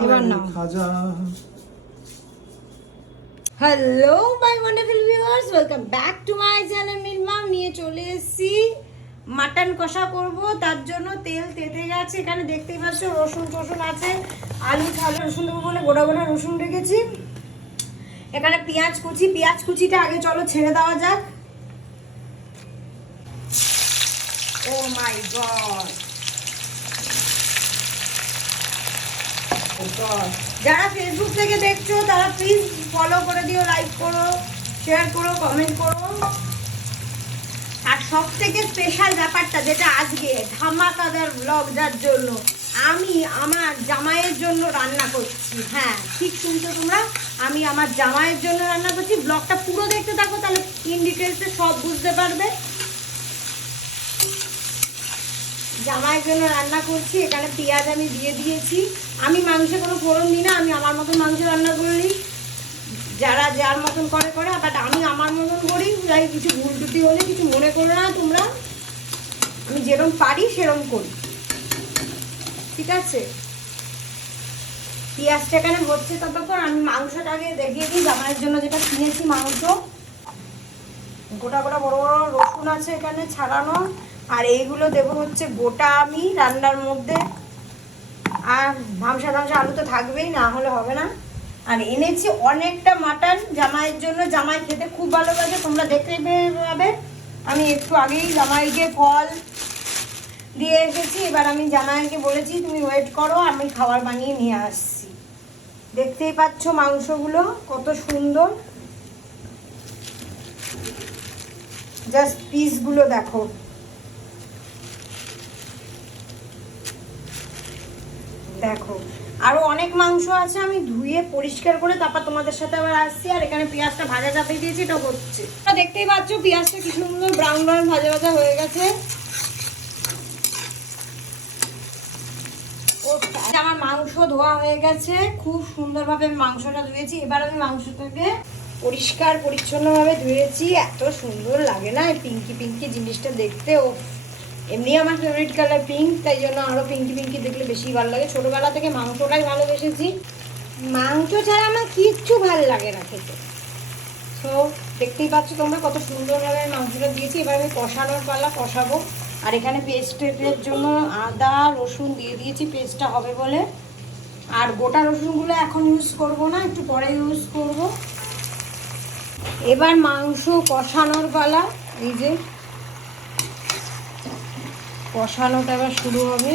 Hello my wonderful viewers, welcome back to my channel মিলমাম। নিয়ে চলে এসেছি মাটন কষা করব। তার জন্য তেল তেতে গেছে, এখানে দেখতেই পাচ্ছ রসুন টসুন আছে, আলু ছালে রসুন দেবো বলে গোটা গোটা রসুন রেখেছি। এখানে পেঁয়াজ কুচি, পেঁয়াজ কুচিটা আগে চলো ছেড়ে দেওয়া যাক। ও মাই গড, যারা ফেসবুক থেকে দেখছো তারা প্লিজ ফলো করে দিও, লাইক করো, শেয়ার করো, কমেন্ট করো। আর সব থেকে স্পেশাল ব্যাপারটা যেটা আজকে ধামাকাদার ব্লগ, যার জন্য আমি আমার জামাইয়ের জন্য রান্না করছি। হ্যাঁ ঠিক শুনছো তোমরা, আমি আমার জামাইয়ের জন্য রান্না করছি। ব্লগটা পুরো দেখতে থাকো, তাহলে ইন ডিটেলসে সব বুঝতে পারবে। জামাইয়ের জন্য রান্না করছি। এখানে পেঁয়াজ আমি দিয়ে দিয়েছি। আমি মাংসে কোনো ফোড়ন দিই না, আমি আমার মতন মাংস রান্না করি। যারা যার মতন করে করে, বাট আমি আমার মতন করি। যাই কিছু ভুল টুটি হলে কিছু মনে করো না তোমরা, আমি যেরকম পারি সেরকম করি, ঠিক আছে? পেঁয়াজটা এখানে হচ্ছে ততক্ষণ আমি মাংসটা আগে দেখিয়ে দিই। জামাইয়ের জন্য যেটা কিনেছি মাংস, গোটা গোটা বড় বড় রসুন আছে এখানে ছাড়ানো। আর এইগুলো দেবো হচ্ছে গোটা আমি রান্নার মধ্যে। আর ধামসা ধামসা আলু তো থাকবেই, না হলে হবে না। আর এনেছি অনেকটা মাটন জামাইয়ের জন্য। জামাই খেতে খুব ভালোবাসে, তোমরা দেখতে পাবে। আমি একটু আগেই জামাইকে ফল দিয়ে এসেছি। এবার আমি জামাইকে বলেছি তুমি ওয়েট করো, আমি খাবার বানিয়ে নিয়ে আসছি। দেখতেই পাচ্ছ মাংসগুলো কত সুন্দর, জাস্ট পিসগুলো দেখো। দেখো আরো অনেক মাংস আছে, আমি ধুয়ে পরিষ্কার করে তারপর তোমাদের সাথে আবার আসছি। আর এখানে পেঁয়াজটা ভাজা চাপিয়ে দিয়েছি, এটা হচ্ছে। দেখতেই পাচ্ছ পেঁয়াজটা কি সুন্দর ব্রাউন ব্রাউন ভাজা ভাজা হয়ে গেছে। আমার মাংস ধোয়া হয়ে গেছে, খুব সুন্দরভাবে মাংসটা ধুয়েছি। এবার আমি মাংসটাকে পরিষ্কার পরিচ্ছন্নভাবে ধুয়েছি। এত সুন্দর লাগে না এই পিঙ্কি পিঙ্কি জিনিসটা দেখতে। ও এমনি আমার ফেভারিট কালার পিঙ্ক, তাই জন্য আরও পিঙ্কি পিঙ্কি দেখলে বেশি ভালো লাগে। ছোটোবেলা থেকে মাংসটাই ভালোবেসেছি, মাংস ছাড়া আমার কিচ্ছু ভালো লাগে না খেতে। তো দেখতেই পাচ্ছ তোমরা কত সুন্দরভাবে মাংসটা দিয়েছি। এবার আমি কষানোর পালা, কষাবো। আর এখানে পেস্টের জন্য আদা রসুন দিয়ে দিয়েছি, পেস্টটা হবে বলে। আর গোটা রসুনগুলো এখন ইউজ করব না, একটু পরে ইউজ করব। এবার মাংস কষানোর পালা। এই যে কষানোটা এবার শুরু হবে।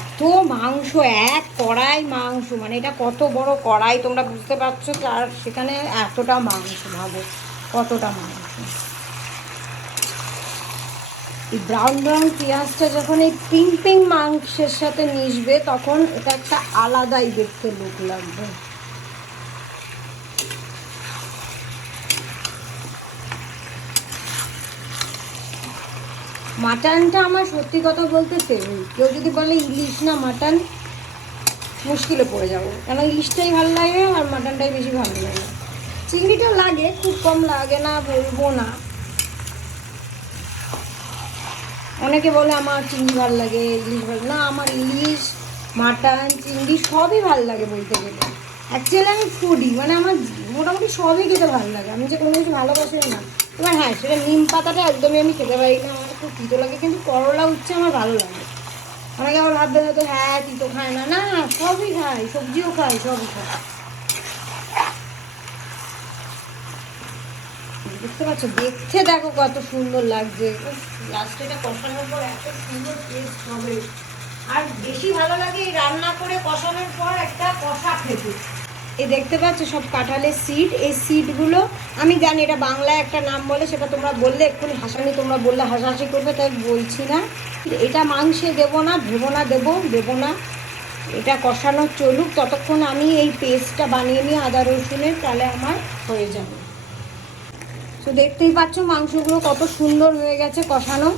এত মাংস, এক কড়াই মাংস, মানে এটা কত বড় কড়াই তোমরা বুঝতে পারছো। আর সেখানে এতটা মাংস, ভাবো কতটা মাংস। এই ব্রাউন ব্রাউন পেঁয়াজটা যখন এই পিঙ্ক পিঙ্ক মাংসের সাথে মিশবে, তখন এটা একটা আলাদাই দেখতে লুক লাগবে। মাটনটা আমার সত্যি কথা বলতে ফেভারিট। কেউ যদি বলে ইলিশ না মাটন, মুশকিলে পড়ে যাবো, কেন ইলিশটাই ভালো লাগে আর মাটনটাই বেশি ভালো লাগে। চিংড়িটা লাগে, খুব কম লাগে না বলবো না। অনেকে বলে আমার চিংড়ি ভালো লাগে, ইলিশ ভালো না। আমার ইলিশ, মাটন, চিংড়ি সবই ভালো লাগে বলতে গেলে। অ্যাকচুয়ালি আমি ফুডি, মানে আমার মোটামুটি সবই খেতে ভালো লাগে। আমি যে কোনো কিছু ভালোবাসি না। এবার হ্যাঁ, সেটা নিম পাতাটা একদমই আমি খেতে পারি না, আমার খুব তিতো লাগে। কিন্তু করলা উচ্ছে আমার ভালো লাগে। অনেকে আবার ভাববে হয়তো হ্যাঁ তিতো খায় না, না সবই খাই, সবজিও খাই, সবই খাই। বুঝতে পারছো, দেখতে দেখো কত সুন্দর লাগছে। লাস্টে এটা কষানোর পর এত সুন্দর টেস্ট হবে। আর বেশি ভালো লাগে এই রান্না করে কষানোর পর একটা কষা খেতে। এই দেখতে পাচ্ছ সব কাঁঠালের সিড, এই সিডগুলো আমি জানি এটা বাংলায় একটা নাম বলে, সেটা তোমরা বললে এক্ষুনি হাসানি, তোমরা বললে হাসাহাসি করবে, তাই বলছি না। এটা মাংসে দেবো না, ভেবো না দেবো না। এটা কষানো চলুক, ততক্ষণ আমি এই পেস্টটা বানিয়ে নিই আদা রসুনের, তাহলে আমার হয়ে যাবে। তো দেখতেই পাচ্ছ মাংসগুলো কত সুন্দর হয়ে গেছে কষানো।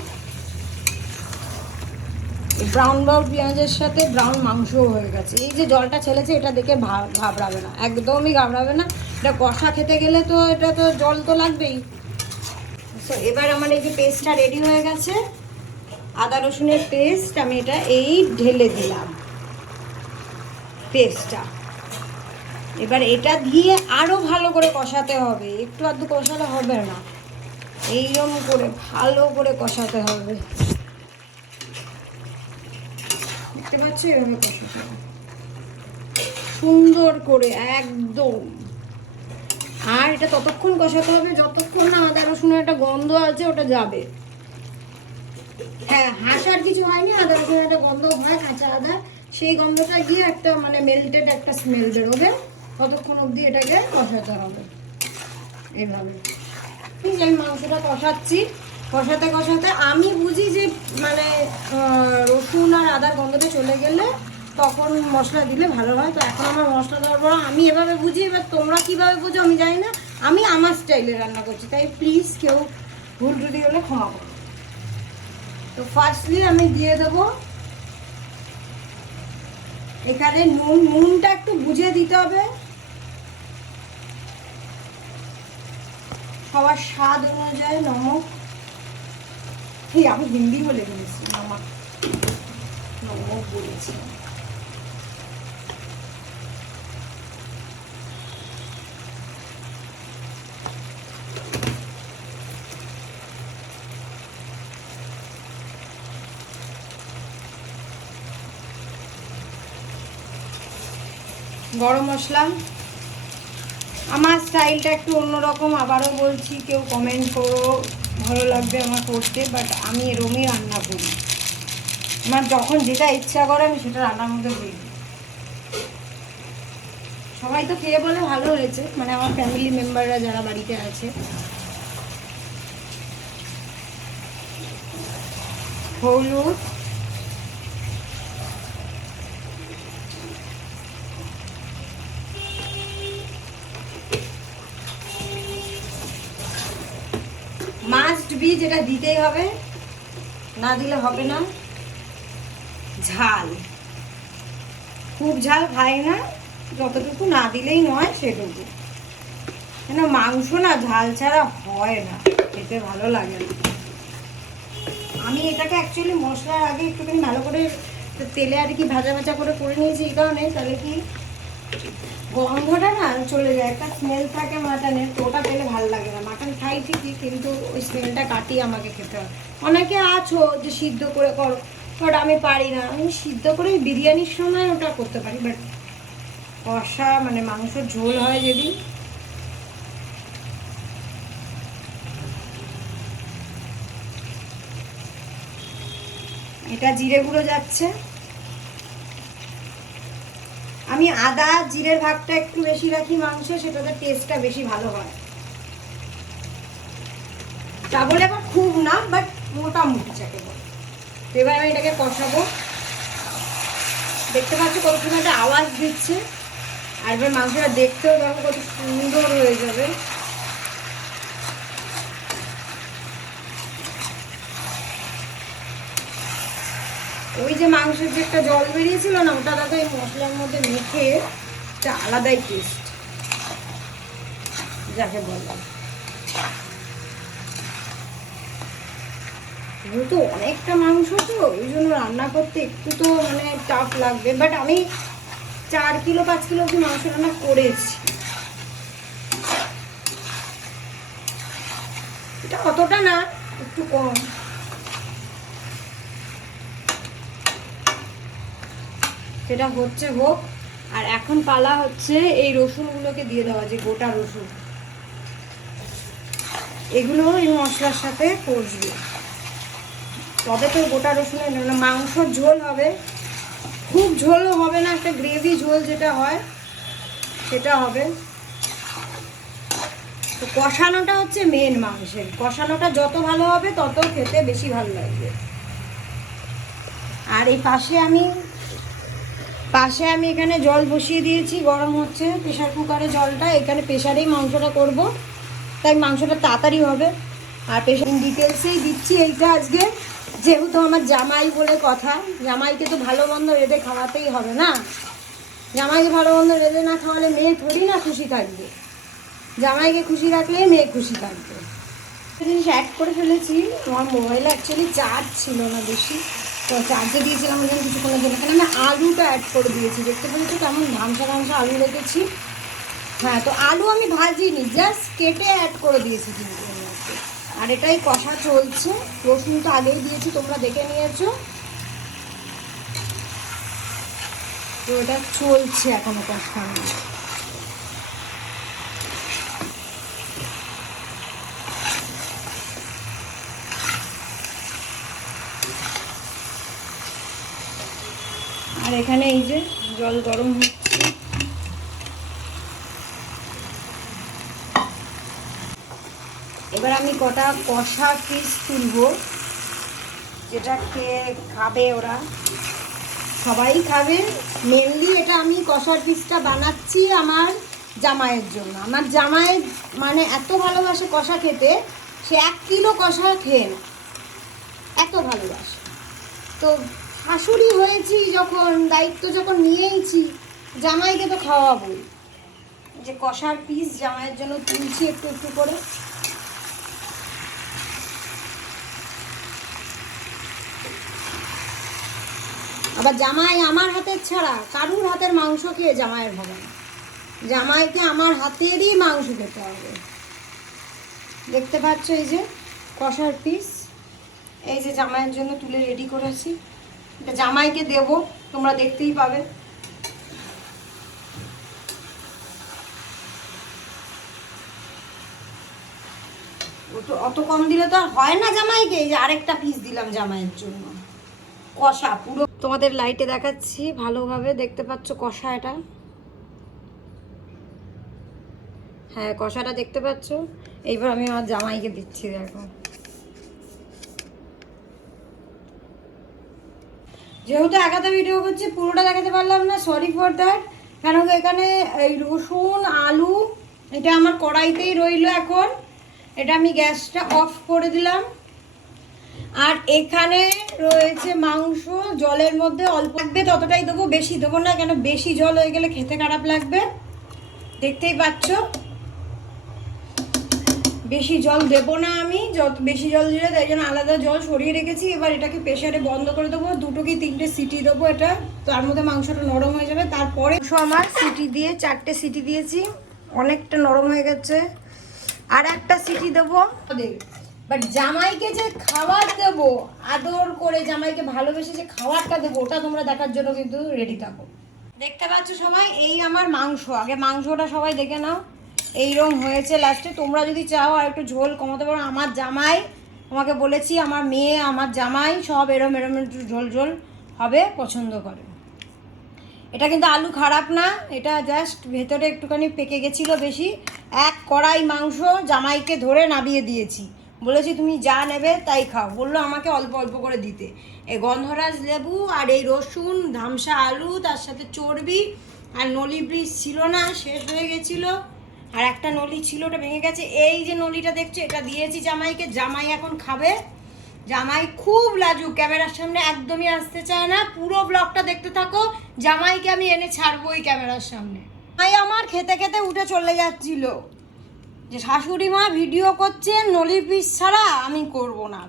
ব্রাউন ব্রাউন পেঁয়াজের সাথে ব্রাউন মাংসও হয়ে গেছে। এই যে জলটা ছেলেছে, এটা দেখে ঘাবড়াবে না, একদমই ঘাবড়াবে না। এটা কষা খেতে গেলে তো এটা তো জল তো লাগবেই। তো এবার আমার এই যে পেস্টটা রেডি হয়ে গেছে, আদা রসুনের পেস্ট, আমি এটা এই ঢেলে দিলাম। পেস্টটা। এবার এটা দিয়ে আরও ভালো করে কষাতে হবে, একটু আধটু কষালে হবে না, এইরকম করে ভালো করে কষাতে হবে। দেখতে পাচ্ছ, এভাবে কষাতে হবে সুন্দর করে একদম। আর এটা ততক্ষণ কষাতে হবে যতক্ষণ না আদা রসুনের একটা গন্ধ আছে ওটা যাবে। হ্যাঁ, হাসার কিছু হয়নি, আদা রসুনের একটা গন্ধ হয় কাঁচা আদা, সেই গন্ধটা গিয়ে একটা মানে মেল্টেড একটা স্মেল বেরোবে, ততক্ষণ অবধি এটাকে কষাতে হবে এইভাবে। আমি মাংসটা কষাচ্ছি, কষাতে কষাতে আমি বুঝি যে মানে রসুন আর আদার গন্ধটা চলে গেলে তখন মশলা দিলে ভালো হয়। তো এখন আমার মশলা দেওয়ার পর আমি এভাবে বুঝি, এবার তোমরা কীভাবে বুঝো আমি জানি না, আমি আমার স্টাইলে রান্না করছি, তাই প্লিজ কেউ ভুল ত্রুটি হলে ক্ষমা করো। তো ফার্স্টলি আমি দিয়ে দেবো এখানে নুন, নুনটা একটু বুঝে দিতে হবে, সবার স্বাদ অনুযায়ী নমক, আমি হিন্দি বলে দিয়েছি, নমক নমক বলেছি। গরম মশলা, আমার স্টাইলটা একটু অন্যরকম, আবারও বলছি, কেউ কমেন্ট করো, ভালো লাগবে আমার করতে, বাট আমি এরকমই রান্না করি, আমার যখন যেটা ইচ্ছা করে আমি সেটা রান্নার মধ্যে দিই। সবাই তো খেয়ে বলে ভালো হয়েছে, মানে আমার ফ্যামিলি মেম্বাররা যারা বাড়িতে আছে। হলুদ, মাস্ট বি, যেটা দিতেই হবে, না দিলে হবে না, ঝাল। খুব ঝাল খাই না, যতটুকু না দিলেই নয় সেটুকু, কেন মাংস না ঝাল ছাড়া হয় না, খেতে ভালো লাগে না। আমি এটাকে অ্যাকচুয়ালি মশলার আগে একটুখানি ভালো করে তেলে আর কি ভাজা ভাজা করে নিয়েছি, এই কারণে তাহলে কি গন্ধটা না চলে যায়, একটা স্মেল থাকে মাটনের, তো ওটা পেলে ভালো লাগে না। মাটন খাই ঠিকই, কিন্তু ওই স্মেলটা কাটিয়ে আমাকে খেতে হয়। অনেকে আছো যে সিদ্ধ করে করো, বাট আমি পারি না, আমি সিদ্ধ করে বিরিয়ানির সময় ওটা করতে পারি, বাট কষা মানে মাংসর ঝোল হয় যেদিন, এটা জিরে গুঁড়ো যাচ্ছে। আমি আদা জিরের ভাগটা একটু বেশি রাখি মাংসে, সেটাতে টেস্টটা বেশি ভালো হয়, তা বলে আবার খুব না, বাট মোটামুটি যাকে বলে। তো এবার আমি এটাকে কষাবো, দেখতে পাচ্ছি কত সুন্দর একটা আওয়াজ দিচ্ছে, আর এবার মাংসটা দেখতেও দেখো কত সুন্দর হয়ে যাবে। ওই যে মাংসের যে একটা জল বেরিয়েছিল না, ওটা দাদা এই মশলার মধ্যে মেখে একটা আলাদাই টেস্ট যাকে বলে। যেহেতু অনেকটা মাংস তো ওই জন্য রান্না করতে একটু তো মানে টাফ লাগবে, বাট আমি 4 কিলো 5 কিলো অব্দি মাংস রান্না করেছি, এটা অতটা না, একটু কম। সেটা হচ্ছে হোক, আর এখন পালা হচ্ছে এই রসুনগুলোকে দিয়ে দেওয়া, যে গোটা রসুন, এগুলো এই মশলার সাথে কষবে, তবে তো গোটা রসুনের মাংসর ঝোল হবে, খুব ঝোলও হবে না, একটা গ্রেভি ঝোল যেটা হয় সেটা হবে। তো কষানোটা হচ্ছে মেন, মাংসের কষানোটা যত ভালো হবে তত খেতে বেশি ভালো লাগবে। আর এই পাশে আমি এখানে জল বসিয়ে দিয়েছি, গরম হচ্ছে প্রেশার কুকারে জলটা, এখানে প্রেশারেই মাংসটা করব, তাই মাংসটা তাড়াতাড়ি হবে। আর প্রেশার ডিটেলসেই দিচ্ছি এইটা আজকে, যেহেতু আমার জামাই বলে কথা, জামাইকে তো ভালো মন্দ রেঁধে খাওয়াতেই হবে না, জামাইকে ভালো মন্দ রেঁধে না খাওয়ালে মেয়ে থোড়ি না খুশি থাকবে, জামাইকে খুশি রাখলে মেয়ে খুশি থাকবে। জিনিস অ্যাড করে ফেলেছি, আমার মোবাইলে অ্যাকচুয়ালি চার্জ ছিল না বেশি, তো চার্জে দিয়েছিলাম ওই জন্য কিছুক্ষণের জন্য। এখানে আমি আলুটা অ্যাড করে দিয়েছি, দেখতে পেরেছো কেমন ধামসা ধামসা আলু রেখেছি। হ্যাঁ, তো আলু আমি ভাজিনি, জাস্ট কেটে অ্যাড করে দিয়েছি কিন্তু। আর এটাই কষা চলছে, রসুন তো আগেই দিয়েছি, তোমরা দেখে নিয়েছো। তো এটা চলছে এখনো কষানো। আর এখানে এই যে জল গরম হচ্ছে। এবার আমি কটা কষা পিস তুলবো, যেটা খেয়ে খাবে ওরা, সবাই খাবে। মেনলি এটা আমি কষার পিসটা বানাচ্ছি আমার জামাইয়ের জন্য। আমার জামাই মানে এত ভালোবাসে কষা খেতে, সে 1 কিলো কষা খেয়ে না, এত ভালোবাসে। তো শাশুড়ি হয়েছি যখন, দায়িত্ব যখন নিয়েইছি, জামাইকে তো খাওয়াবোই। যে কষার পিস জামাইয়ের জন্য তুলছি একটু একটু করে। আবার জামাই আমার হাতের ছাড়া কারুর হাতের মাংস খেয়ে জামাইয়ের হবে না, জামাইকে আমার হাতেরই মাংস খেতে হবে। দেখতে পাচ্ছ এই যে কষার পিস, এই যে জামাইয়ের জন্য তুলে রেডি করেছি, এটা জামাইকে দেব, তোমরা দেখতেই পাবে। অত কম দিলে তো আর হয় না জামাইকে, এই যে আরেকটা পিস দিলাম জামাইয়ের জন্য। কষা পুরো তোমাদের লাইটে দেখাচ্ছি ভালোভাবে, দেখতে পাচ্ছ কষা এটা। হ্যাঁ, কষাটা দেখতে পাচ্ছ। এইবার আমি আমার জামাইকে দিচ্ছি, দেখো। যেহেতু একাতে ভিডিও করছি, পুরোটা দেখাতে পারলাম না, সরি ফর দ্যাট। কেন এখানে এই রসুন আলু এটা আমার কড়াইতেই রইলো। এখন এটা আমি গ্যাসটা অফ করে দিলাম। আর এখানে রয়েছে মাংস, জলের মধ্যে অল্প লাগবে ততটাই দেবো, বেশি দেবো না, কেন বেশি জল হয়ে গেলে খেতে খারাপ লাগবে। দেখতেই পাচ্ছ বেশি জল দেবো না আমি, যত বেশি জল দিলে তাই জন্য আলাদা জল সরিয়ে রেখেছি। এবার এটাকে প্রেসারে বন্ধ করে দেবো, 2 কি 3টে সিটি দেবো, এটা তার মধ্যে মাংসটা নরম হয়ে যাবে। তারপরে আমার সিটি দিয়ে 4টে সিটি দিয়েছি, অনেকটা নরম হয়ে গেছে। আর একটা সিটি দেবো। বাট জামাইকে যে খাবার দেবো, আদর করে জামাইকে ভালোবেসে যে খাবারটা দেবো, ওটা তোমরা দেখার জন্য কিন্তু রেডি থাকো। দেখতে পাচ্ছ সবাই, এই আমার মাংস। আগে মাংসটা সবাই দেখে নাও, এইরকম হয়েছে লাস্টে। তোমরা যদি চাও আর একটু ঝোল কমাতে পারো। আমার জামাই, তোমাকে বলেছি, আমার মেয়ে আমার জামাই সব এরম এরম একটু ঝোল ঝোল হবে পছন্দ করে। এটা কিন্তু আলু খারাপ না, এটা জাস্ট ভেতরে একটুখানি পেকে গেছিলো বেশি। 1 কড়াই মাংস জামাইকে ধরে নামিয়ে দিয়েছি, বলেছি তুমি যা নেবে তাই খাও, বললো আমাকে অল্প অল্প করে দিতে। এই গন্ধরাজ লেবু আর এই রসুন, ধামসা আলু, তার সাথে চর্বি। আর নলি ব্রিজ ছিল না, শেষ হয়ে গেছিলো। আর একটা নলি ছিল, ওটা ভেঙে গেছে। এই যে নলিটা দেখছো, এটা দিয়েছি জামাইকে, জামাই এখন খাবে। জামাই খুব লাজুক, ক্যামেরার সামনে একদমই আসতে চায় না। পুরো ব্লগটা দেখতে থাকো, জামাইকে আমি এনে ছাড়বো এই ক্যামেরার সামনে। জামাই আমার খেতে খেতে উঠে চলে যাচ্ছিল, যে শাশুড়ি মা ভিডিও করছে, নলি পিস ছাড়া আমি করব না,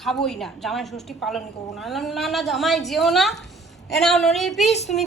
খাবোই না, জামাই ষষ্ঠী পালনই করবো না। না না জামাই যেও না, এ নাও নলি পিস, তুমি